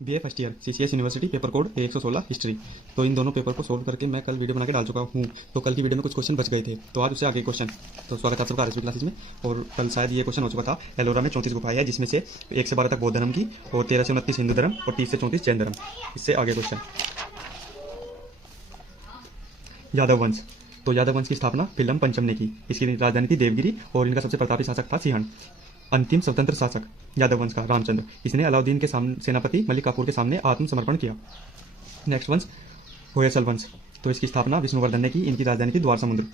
BA first year CCS university paper code A116 history. तो इन दोनों paper को solve करके मैं कल वीडियो बना के डाल चुका हूँ। तो कल की वीडियो में कुछ क्वेश्चन बच गए थे, तो आज उससे आगे क्वेश्चन। तो स्वागत है आप सबका आरएसबी क्लासेस में। और कल शायद ये क्वेश्चन हो चुका था। एलोरा में 34 गुफाएं हैं, जिसमें से 1 से 12 तक बौद्ध धर्म की, और 13 से 29 हिंदू धर्म, और 30 से 34 जैन धर्म। इससे आगे क्वेश्चन। यादव वंश। तो यादव वंश की स्थापना फिल्म पंचम ने की। इसकी राजधानी थी देवगिरी, और इनका सबसे प्रतापी शासक था सिंहण। अंतिम स्वतंत्र शासक यादव वंश का रामचंद्र। इसने अलाउद्दीन के सेनापति मलिक काफूर के सामने आत्मसमर्पण किया। नेक्स्ट वंश होयसल वंश। तो इसकी स्थापना विष्णुवर्धन ने की। इनकी राजधानी थी द्वार समुद्र।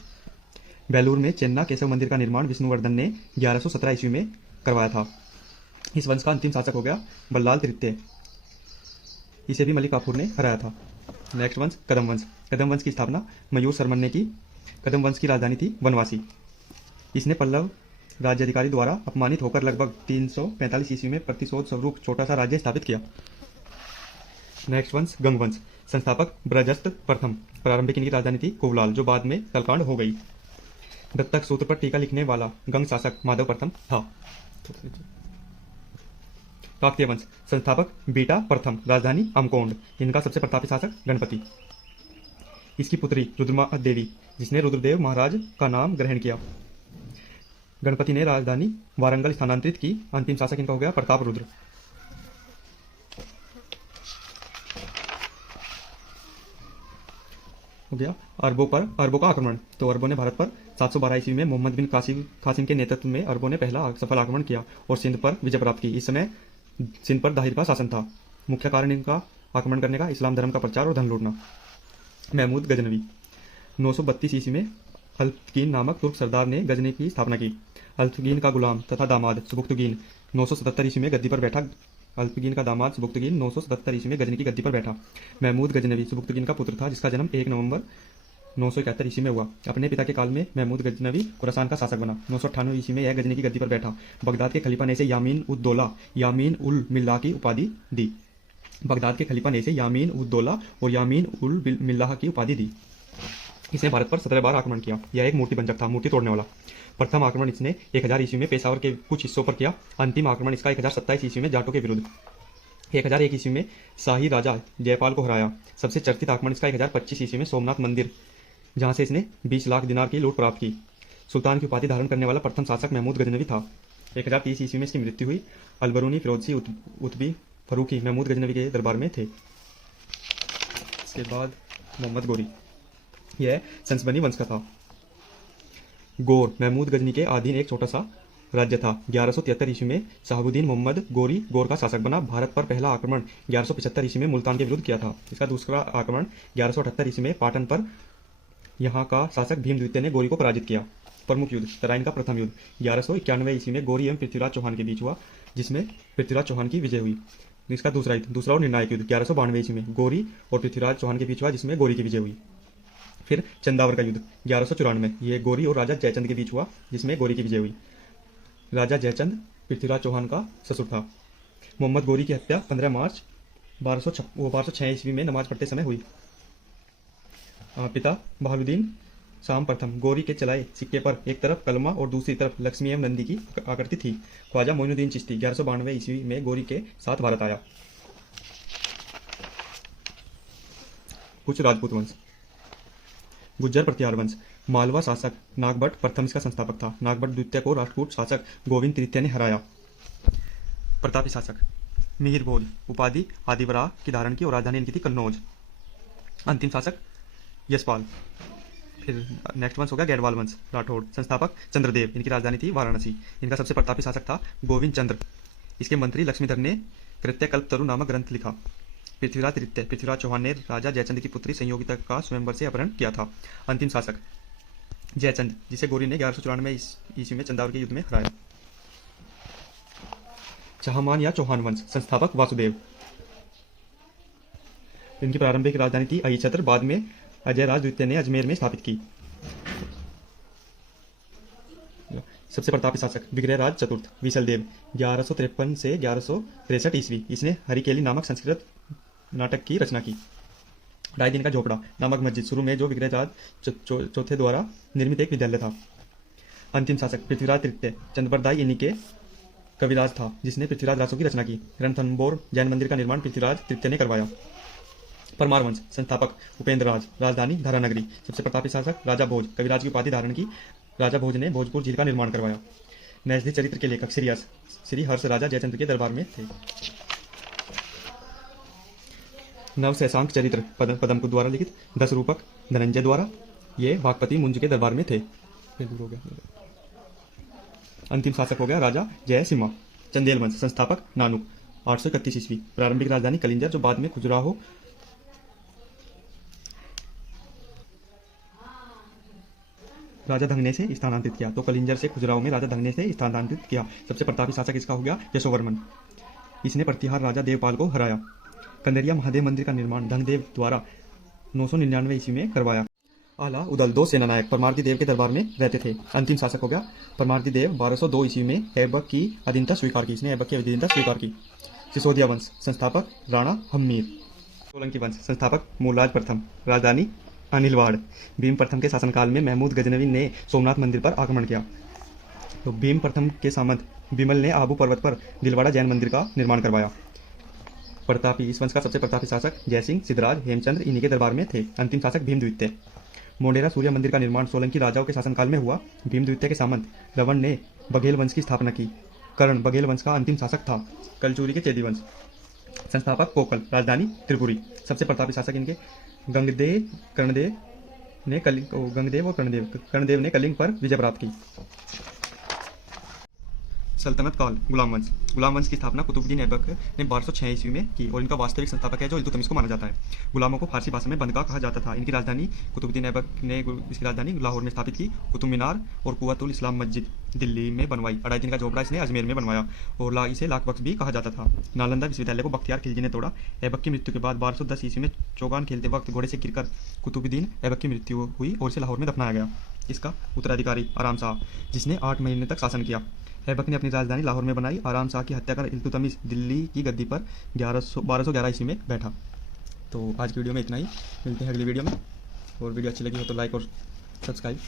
बेलूर में चेन्ना केशव मंदिर का निर्माण विष्णुवर्धन ने 1117 ईस्वी में करवाया था। इस वंश का अंतिम शासक हो गया बल्लाल तृतीय। इसे भी मलिक काफूर ने हराया था। नेक्स्ट वंश कदम वंश। कदम वंश की स्थापना मयूर शर्मन ने की। कदम वंश की राजधानी थी वनवासी। इसने पल्लव राज्याधिकारी द्वारा अपमानित होकर लगभग 345 ईस्वी में प्रतिशोध स्वरूप छोटा सा राज्य स्थापित किया। नेक्स्ट वंश गंग वंश। संस्थापक ब्रजस्थ प्रथम। प्रारंभिक इनकी राजधानी थी कुवलाल, जो बाद में तलकांड हो गई। दत्तक सूत्र पर टीका लिखने वाला गंग शासक माधव प्रथम था। काकतीय वंश। संस्थापक बीटा प्रथम, राजधानी अमकोंड। इनका सबसे प्रतापी शासक गणपति। इसकी पुत्री रुद्रमा देवी, जिसने रुद्रदेव महाराज का नाम ग्रहण किया। गणपति ने राजधानी वारंगल स्थानांतरित की। अंतिम शासक इनका हो गया प्रताप रुद्र। हो गया अरबों का आक्रमण। तो अरबों ने भारत पर 712 ईस्वी में मोहम्मद बिन कासिम के नेतृत्व में अरबों ने पहला सफल आक्रमण किया और सिंध पर विजय प्राप्त की। इस समय सिंध पर दाहिर का शासन था। मुख्य कारण इनका आक्रमण करने का इस्लाम धर्म का प्रचार और धन लूटना। महमूद गजनवी। 932 ईस्वी में अल्पकीन नामक तुर्क सरदार ने गजनी की स्थापना की। अल्पकीन का गुलाम तथा दामाद सुबुक्तगीन 977 ईस्वी में गद्दी पर बैठा। अल्पकीन का दामाद सुबुक्तगीन 977 ईस्वी में गजनी की गद्दी पर बैठा। महमूद गजनवी सुबुक्तगीन का पुत्र था, जिसका जन्म 1 नवंबर 971 ईस्वी में हुआ। अपने पिता के काल में महमूद गजनवी खुरासान का शासक बना। 998 ईस्वी में यह गजनी की गद्दी पर बैठा। बगदाद के खलीफा ने इसे यामीन उल मिल्लाह की उपाधि दी। बगदाद के खलीफा ने इसे यामीन उद दौला और यामीन उल मिल्लाह की उपाधि दी। इसने भारत पर 17 बार आक्रमण किया। यह एक मूर्ति भंजक था, मूर्ति तोड़ने वाला। प्रथम आक्रमण इसने 1000 ईस्वी में पेशावर के कुछ हिस्सों पर किया। अंतिम आक्रमण इसका 1027 ईस्वी में जाटों के विरुद्ध। 1001 ईस्वी में शाही राजा जयपाल को हराया। सबसे चर्चित आक्रमण इसका 1025 ईस्वी में सोमनाथ मंदिर, जहां से इसने 20 लाख दिनार की लूट प्राप्त की। सुल्तान की उपाधि धारण करने वाला प्रथम शासक महमूद गजनवी था। 1030 ईस्वी में इसकी मृत्यु हुई। अलबरूनी, फिरोजसी, उतबी, फरूकी महमूद गजनवी के दरबार में थे। इसके बाद मोहम्मद गोरी, यह संसबनी वंश का था। गोर महमूद गजनी के अधीन एक छोटा सा राज्य था। 1173 ईस्वी में शहाबुद्दीन मोहम्मद गोरी गोर का शासक बना। भारत पर पहला आक्रमण 1175 ईस्वी में मुल्तान के विरुद्ध किया था। इसका दूसरा आक्रमण 1178 ईस्वी में पाटन पर यहाँ का शासक भीम द्वितीय ने गोरी को पराजित किया। प्रमुख युद्ध तराइन का प्रथम युद्ध 1191 ईस्वी में गोरी एवं पृथ्वीराज चौहान के बीच हुआ, जिसमें पृथ्वीराज चौहान की विजय हुई। इसका दूसरा युद्ध, दूसरा और निर्णायक युद्ध 1192 ईस्वी में गोरी और पृथ्वीराज चौहान के बीच हुआ, जिसमें गोरी की विजय हुई। फिर चंदावर का युद्ध 1194 में, ये गोरी और राजा जयचंद के बीच हुआ, जिसमें गोरी की विजय हुई। राजा जयचंद पृथ्वीराज चौहान का ससुर था। मोहम्मद गोरी की हत्या 15 मार्च 1206 ईस्वी में नमाज पढ़ते समय हुई। पिता बहालुद्दीन शाम प्रथम गोरी के चलाए सिक्के पर एक तरफ कलमा और दूसरी तरफ लक्ष्मी एवं नंदी की आकृति थी। ख्वाजा मोइनुद्दीन चिश्ती 1192 ईस्वी में गोरी के साथ भारत आया। कुछ राजपूत वंश। गुज्जर प्रतिहार वंश। मालवा शासक नागभट्ट प्रथम इसका संस्थापक था। नागभट्ट द्वितीय को राष्ट्रकूट शासक गोविंद तृतीय ने हराया। प्रतापी शासक मिहिर भोज, उपाधि आदिवरा की धारण की और राजधानी इनकी थी कन्नौज। अंतिम शासक यशपाल। फिर नेक्स्ट वंश हो गया गैडवाल वंश राठौड़। संस्थापक चंद्रदेव, इनकी राजधानी थी वाराणसी। इनका सबसे प्रतापी शासक था गोविंद चंद्र। इसके मंत्री लक्ष्मीधर ने कृत्यकल्पतरु नामक ग्रंथ लिखा। पृथ्वीराज तृतीय पृथ्वीराज चौहान ने राजा जयचंद की पुत्री संयोगिता का स्वयंवर से अपहरण किया था। अंतिम शासक जयचंद, जिसे गोरी ने 1194 ईस्वी में चंदावर के युद्ध में हराया। चहमान या चौहान वंश। संस्थापक वासुदेव। इनकी प्रारंभिक राजधानी थी अहिछत्र, बाद में अजय राज द्वितीय ने अजमेर में स्थापित की। सबसे प्रतापी शासक विग्रहराज चतुर्थ विशलदेव 1153 से 1163 ईस्वी। इसने हरिकेली नामक संस्कृत नाटक की रचना की। ढाई दिन का झोपड़ा नामक मस्जिद शुरू में जो विग्रहराज चौथे द्वारा निर्मित एक विद्यालय था। अंतिम शासक पृथ्वीराज तृतीय चंद्रप्रदाय, इन्हीं के कविराज था जिसने पृथ्वीराज रासों की रचना की। रणथंबोर जैन मंदिर का निर्माण पृथ्वीराज तृतीय ने करवाया। परमार वंश संस्थापक उपेंद्र राज, राजधानी धारानगरी। सबसे प्रतापी शासक राजा भोज, कविराज की उपाधि धारण की। राजा भोज ने भोजपुर झील का निर्माण करवाया। मैथिली चरित्र के लेखक श्री हर्ष राजा जयचंद्र के दरबार में थे। नवशैशांक चरित्र पदम को द्वारा लिखित। 10 रूपक धनंजय द्वारा, ये वागपति मुंज के दरबार में थे। फिर दूर हो गया। अंतिम शासक हो गया राजा जय सिम्हा। चंदेल वंश संस्थापक नानुक, 831 ईस्वी। प्रारंभिक राजधानी कलिंजर जो बाद में खजुराहो राजा धंगने से स्थानांतरित किया। तो कलिंजर से खजुराहो में राजा धंगने से स्थानांतरित किया। सबसे प्रतापी शासक इसका हो गया यशोवर्मन। इसने प्रतिहार राजा देवपाल को हराया। कंदरिया महादेव मंदिर का निर्माण धनदेव द्वारा 999 ईस्वी में करवाया। आला उदल 2 सेनानायक परमार्दी देव के दरबार में रहते थे। अंतिम शासक हो गया परमार्दी देव। 1202 ईस्वी में ऐबक की अधीनता स्वीकार की। इसने ऐबक की अधीनता स्वीकार की। सिसोदिया वंश संस्थापक राणा हम्मीर। सोलंकी वंश संस्थापक मूलराज प्रथम, राजधानी अनिलवाड़। भीम प्रथम के शासनकाल में महमूद गजनवी ने सोमनाथ मंदिर पर आक्रमण किया। तो भीम प्रथम के सामंत बिमल ने आबू पर्वत पर दिलवाड़ा जैन मंदिर का निर्माण करवाया। प्रतापी इस वंश का सबसे प्रतापी शासक जयसिंह, सिद्धराज, हेमचंद्र इन्हीं के दरबार में थे। अंतिम शासक भीमद्वितीय। मोढेरा सूर्य मंदिर का निर्माण सोलंकी राजाओं के शासनकाल में हुआ। भीमद्वितीय के सामंत रवण ने बघेल वंश की स्थापना की। कर्ण बघेल वंश का अंतिम शासक था। कलचूरी के चेदी वंश संस्थापक कोकल, राजधानी त्रिपुरी। सबसे प्रतापी शासक इनके कर्णदेव ने कलिंग पर विजय प्राप्त की। सल्तनत काल गुलाम वंश की स्थापना कुतुबुद्दीन ऐबक ने 1206 ईस्वी में की और इनका वास्तविक संस्थापक है जो इल्तुतमिश को माना जाता है। गुलामों को फारसी भाषा में बंदगाह कहा जाता था। इनकी राजधानी कुतुबुद्दीन ऐबक ने इसकी राजधानी लाहौर में स्थापित की। कुतुब मीनार और कुव्वतुल इस्लाम मस्जिद दिल्ली में बनवाई। 2.5 दिन का झोपड़ा इसने अजमेर में बनवाया और इसे लाख बख्श भी कहा जाता था। नालंदा विश्वविद्यालय को बख्तियार खिलजी ने तोड़ा। ऐबक की मृत्यु के बाद 1210 ईस्वी में चौगान खेलते वक्त घोड़े से गिरकर कुतुबुद्दीन ऐबक की मृत्यु हुई और इसे लाहौर में दफनाया गया। इसका उत्तराधिकारी आराम शाह, जिसने 8 महीने तक शासन किया। ऐबक ने अपनी राजधानी लाहौर में बनाई। आराम शाह की हत्या कर इल्तुतमिश दिल्ली की गद्दी पर 1211 ईस्वी में बैठा। तो आज की वीडियो में इतना ही। मिलते हैं अगली वीडियो में। और वीडियो अच्छी लगी हो तो लाइक और सब्सक्राइब